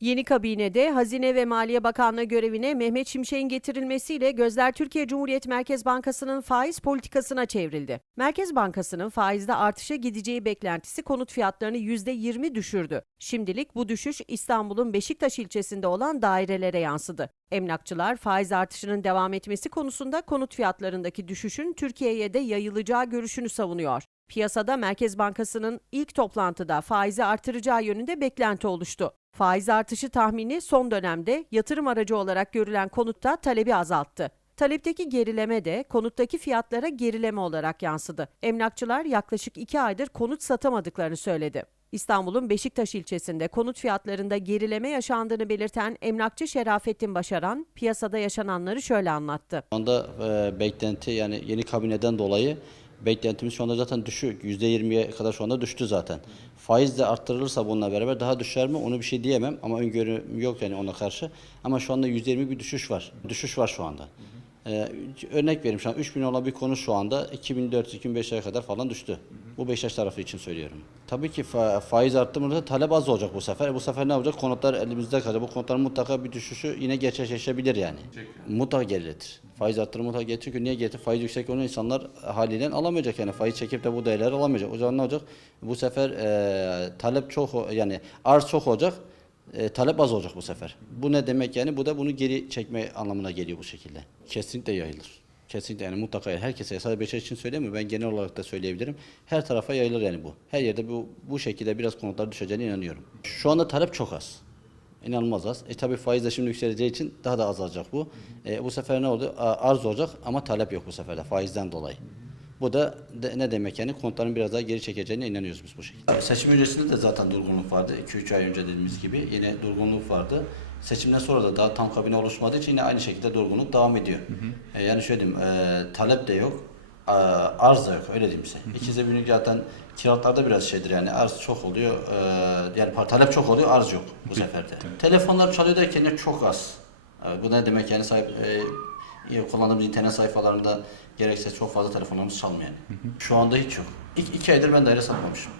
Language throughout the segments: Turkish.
Yeni kabinede Hazine ve Maliye Bakanlığı görevine Mehmet Şimşek'in getirilmesiyle gözler Türkiye Cumhuriyet Merkez Bankası'nın faiz politikasına çevrildi. Merkez Bankası'nın faizde artışa gideceği beklentisi konut fiyatlarını %20 düşürdü. Şimdilik bu düşüş İstanbul'un Beşiktaş ilçesinde olan dairelere yansıdı. Emlakçılar faiz artışının devam etmesi konusunda konut fiyatlarındaki düşüşün Türkiye'ye de yayılacağı görüşünü savunuyor. Piyasada Merkez Bankası'nın ilk toplantıda faizi artıracağı yönünde beklenti oluştu. Faiz artışı tahmini son dönemde yatırım aracı olarak görülen konutta talebi azalttı. Talepteki gerileme de konuttaki fiyatlara gerileme olarak yansıdı. Emlakçılar yaklaşık iki aydır konut satamadıklarını söyledi. İstanbul'un Beşiktaş ilçesinde konut fiyatlarında gerileme yaşandığını belirten emlakçı Şerafettin Başaran, piyasada yaşananları şöyle anlattı. Şu e, beklenti yani yeni kabineden dolayı beklentimiz şu anda zaten düşük. %20'ye kadar şu anda düştü zaten. Faiz de arttırılırsa bununla beraber daha düşer mi onu bir şey diyemem ama öngörüm yok yani ona karşı. Ama şu anda %20 bir düşüş var. Düşüş var şu anda. Ee, örnek vereyim şu an 3000 olan bir konu şu anda 2400-2500'e kadar falan düştü. Bu Beşiktaş tarafı için söylüyorum. Tabii ki fa- faiz arttırılırsa talep az olacak bu sefer. Bu sefer ne olacak? Konutlar elimizde kalacak. Bu konutların mutlaka bir düşüşü yine gerçekleşebilir yani. Mutlaka geriletir. Faiz arttırımı mutlaka getirir. Çünkü niye getirir? Faiz yüksek olan insanlar haliyle alamayacak yani. Faiz çekip de bu değerleri alamayacak. O zaman ne olacak? Bu sefer e, talep çok yani arz çok olacak. E, talep az olacak bu sefer. Bu ne demek yani? Bu da bunu geri çekme anlamına geliyor bu şekilde. Kesinlikle yayılır. Kesinlikle yani mutlaka herkese sadece Beşiktaş için söylemiyorum ben genel olarak da söyleyebilirim. Her tarafa yayılır yani bu. Her yerde bu bu şekilde biraz konutlar düşeceğine inanıyorum. Şu anda talep çok az. İnanılmaz az. E tabi faiz de şimdi yükseleceği için daha da azalacak bu. E, bu sefer ne oldu? Arz olacak ama talep yok bu sefer de faizden dolayı. Bu da de- ne demek yani konutların biraz daha geri çekeceğine inanıyoruz biz bu şekilde. Seçim öncesinde de zaten durgunluk vardı. 2-3 ay önce dediğimiz gibi yine durgunluk vardı. Seçimden sonra da daha tam kabine oluşmadığı için yine aynı şekilde durgunluk devam ediyor. E, yani şöyle diyeyim, e, talep de yok, a- arz da yok öyle diyeyim size. İkisi birlik zaten kiralıklarda biraz şeydir yani arz çok oluyor, e, yani talep çok oluyor, arz yok bu seferde. Telefonlar çalıyor derken ya çok az. E, bu ne demek yani sahip, e, kullandığımız internet sayfalarında gerekse çok fazla telefonlarımız çalmıyor yani. Şu anda hiç yok. İki, iki aydır ben daire satmamışım.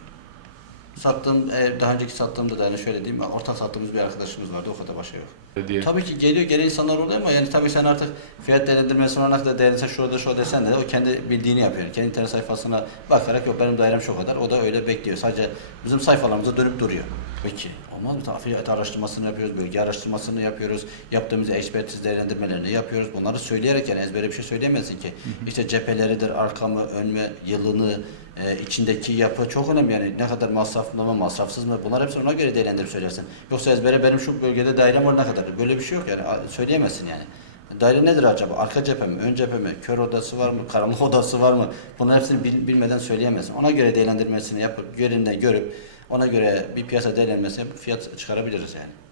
Sattığım, e, daha önceki sattığımda da yani şöyle diyeyim, ortak sattığımız bir arkadaşımız vardı, o kadar başka yok. diye. Tabii ki geliyor, gelen insanlar oluyor ama yani tabii sen artık fiyat değerlendirmesi olarak da değerlense şurada şu desen de o kendi bildiğini yapıyor. Kendi internet sayfasına bakarak yok benim dairem şu kadar, o da öyle bekliyor. Sadece bizim sayfalarımıza dönüp duruyor. Peki, olmaz mı? Fiyat araştırmasını yapıyoruz, bölge araştırmasını yapıyoruz, yaptığımız ekspertiz değerlendirmelerini yapıyoruz. Bunları söyleyerek yani ezbere bir şey söyleyemezsin ki. İşte cepheleridir, arka mı, ön mü, yılını, e, içindeki yapı çok önemli yani ne kadar masraflı mı, masrafsız mı bunlar hepsini ona göre değerlendirip söylersin. Yoksa ezbere benim şu bölgede dairem var ne kadar böyle bir şey yok yani söyleyemezsin yani. Daire nedir acaba? Arka cephe mi, ön cephe mi, kör odası var mı, karanlık odası var mı? Bunların hepsini bil- bilmeden söyleyemezsin. Ona göre değerlendirmesini yapıp, yerinden görüp ona göre bir piyasa değerlendirmesi yapıp fiyat çıkarabiliriz yani.